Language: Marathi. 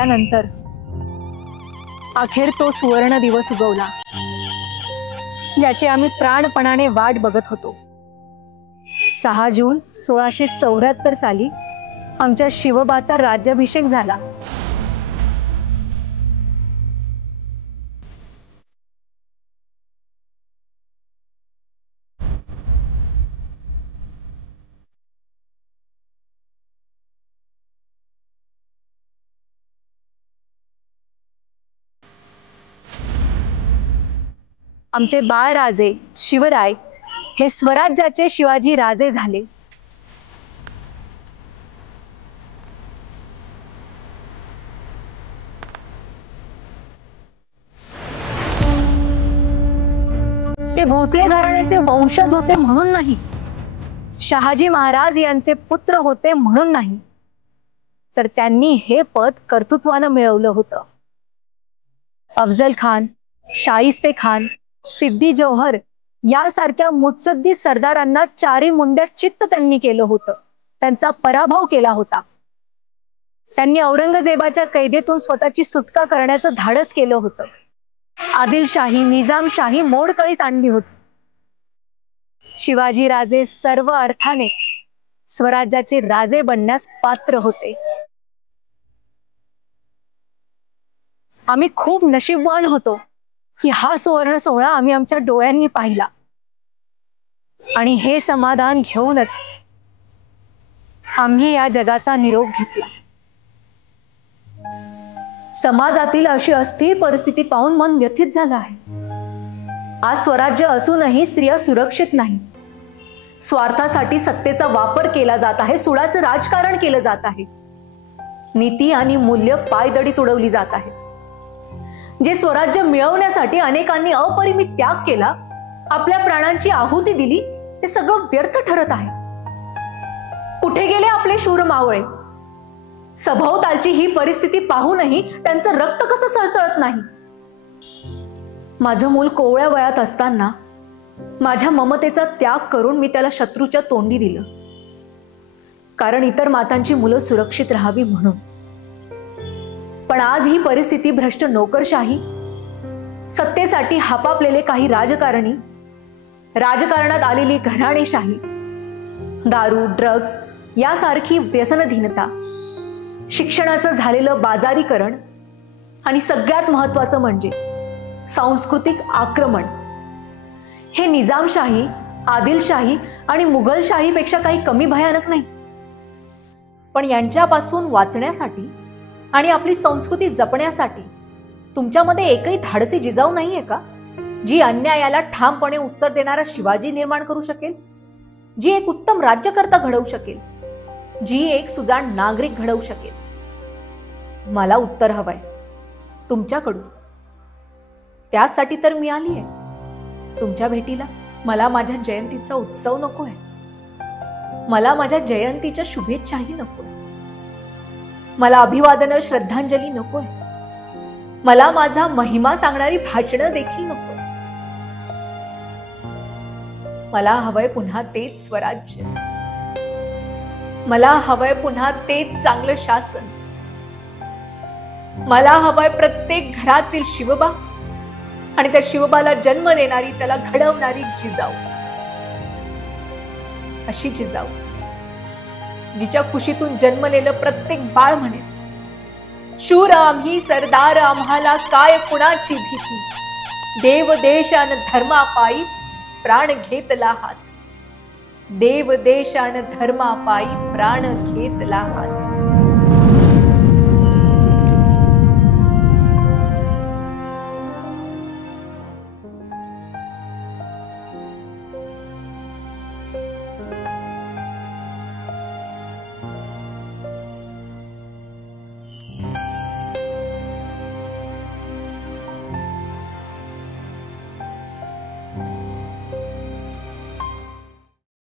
गेल्यानंतर अखेर तो सुवर्ण दिवस उगवला, ज्याची आम्ही प्राणपणाने वाट बघत होतो। 6 जून 1674 साली आमच्या शिवबाचा राज्याभिषेक झाला। आमचे बाळराजे शिवराय हे स्वराज्याचे शिवाजी राजे झाले। ते भोसले घराण्याचे वंशज होते म्हणून नाही, शहाजी महाराज यांचे पुत्र होते म्हणून नाही, तर त्यांनी हे पद कर्तृत्वाने मिळवलं होतं। अफजल खान, शाहिस्ते खान, सिद्दी जोहर यासारख्या मुत्सद्दी सरदारांना चारी मुंड्या चित्त त्यांनी केलं होतं, त्यांचा पराभव केला होता। त्यांनी औरंगजेबाच्या कैदेतून स्वतःची सुटका करण्याचं धाडस केलं होतं। आदिलशाही, निजामशाही मोडकळीस आणली होती। शिवाजी राजे सर्व अर्थाने स्वराज्याचे राजे बनण्यास पात्र होते। आम्ही खूप नशीबवान होतो की हा सुवर्ण सोहळा आम्ही आमच्या डोळ्यांनी पाहिला, आणि हे समाधान घेऊनच आम्ही या जगाचा निरोप घेतला। समाजातील अशी अस्थिर परिस्थिती पाहून मन व्यथित झालं आहे। आज स्वराज्य असूनही स्त्रिया सुरक्षित नाही। स्वार्थासाठी सत्तेचा वापर केला जात आहे, सुडाचं राजकारण केलं जात आहे, नीती आणि मूल्य पायदळी तुडवली जात आहे। जे स्वराज्य मिळवण्यासाठी अनेकांनी अपरिमित त्याग केला, आपल्या प्राणांची आहुती दिली, ते सगळं व्यर्थ ठरत आहे। कुठे गेले आपले शूर मावळे? सभोवतालची ही परिस्थिती पाहूनही त्यांचं रक्त कसं सळसळत नाही? माझं मूल कोवळ्या वयात असताना माझ्या ममतेचा त्याग करून मी त्याला शत्रूच्या तोंडी दिलं, कारण इतर मातांची मुलं सुरक्षित राहावी म्हणून। पण आज ही परिस्थिती भ्रष्ट नोकरशाही, सत्तेसाठी हापापलेले काही राजकारणी, राजकारणात आलेली घराणेशाही, दारू, ड्रग्ज यासारखी व्यसनधीनता, शिक्षणाचं झालेलं बाजारीकरण, आणि सगळ्यात महत्त्वाचं म्हणजे सांस्कृतिक आक्रमण, हे निजामशाही, आदिलशाही आणि मुघलशाहीपेक्षा काही कमी भयानक नाही। पण यांच्यापासून वाचण्यासाठी आणि आपली संस्कृती जपण्यासाठी तुमच्यामध्ये एकही धाडसी जिजाऊ नाहीये का, जी अन्यायाला ठामपणे उत्तर देणारा शिवाजी निर्माण करू शकेल, जी एक उत्तम राज्यकर्ता घडवू शकेल, जी एक सुजाण नागरिक घडवू शकेल? मला उत्तर हवंय तुमच्याकडून। त्यासाठी तर मी आली आहे तुमच्या भेटीला। मला माझ्या जयंतीचा उत्सव नकोय, मला माझ्या जयंतीच्या शुभेच्छाही नकोय, मला अभिवादन श्रद्धांजली नकोय, मला माझा महिमा सांगणारी भाषणं देखील नकोय। मला हवंय पुन्हा तेच स्वराज्य, मला हवंय पुन्हा तेच चांगलं शासन, मला हवंय प्रत्येक घरातील शिवबा आणि त्या शिवबाला जन्म देणारी, त्याला घडवणारी जिजाऊ। अशी जिजाऊ जिच्या कुशीतून जन्मलेलं प्रत्येक बाळ म्हणेल, शूर आम्ही सरदार, आम्हाला काय कुणाची भीती, देव देशान धर्मापायी प्राण घेतला हात, देव देशान धर्मापायी प्राण घेतला हात।